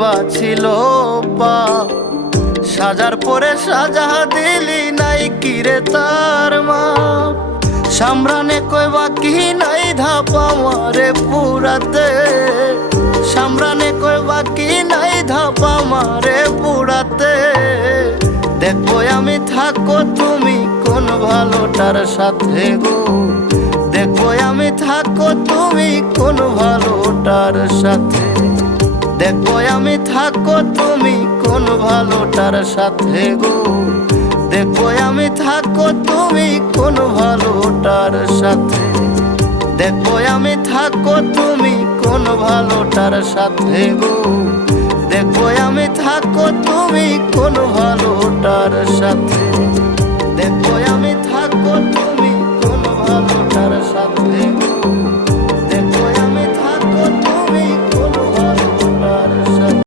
বা ছিল পাপ, সাজার পরে সাজা দিলি নাই কিরে তার মাপ। সামরানে কই বাকি নাই ধাপ আমারে পুরাতে, সামরানে কই বাকি নাই ধাপ আমারে পুরাতে। দেখবো আমি থাকো তুমি কোন ভালোটার সাথে গো, দেখবো আমি থাকো তুমি কোন ভালোটার সাথে, দেখবো আমি থাকো তুমি কোন ভালোটার সাথে গো, দেখবো আমি থাকো তুমি কোন ভালোটার সাথে, দেখবো আমি থাকো তুমি কোন ভালোটার সাথে গো, দেখবো আমি থাকো তুমি কোন ভালোটার সাথে, দেখবো আমি থাকো তুমি কোন ভালোটার সাথে গো।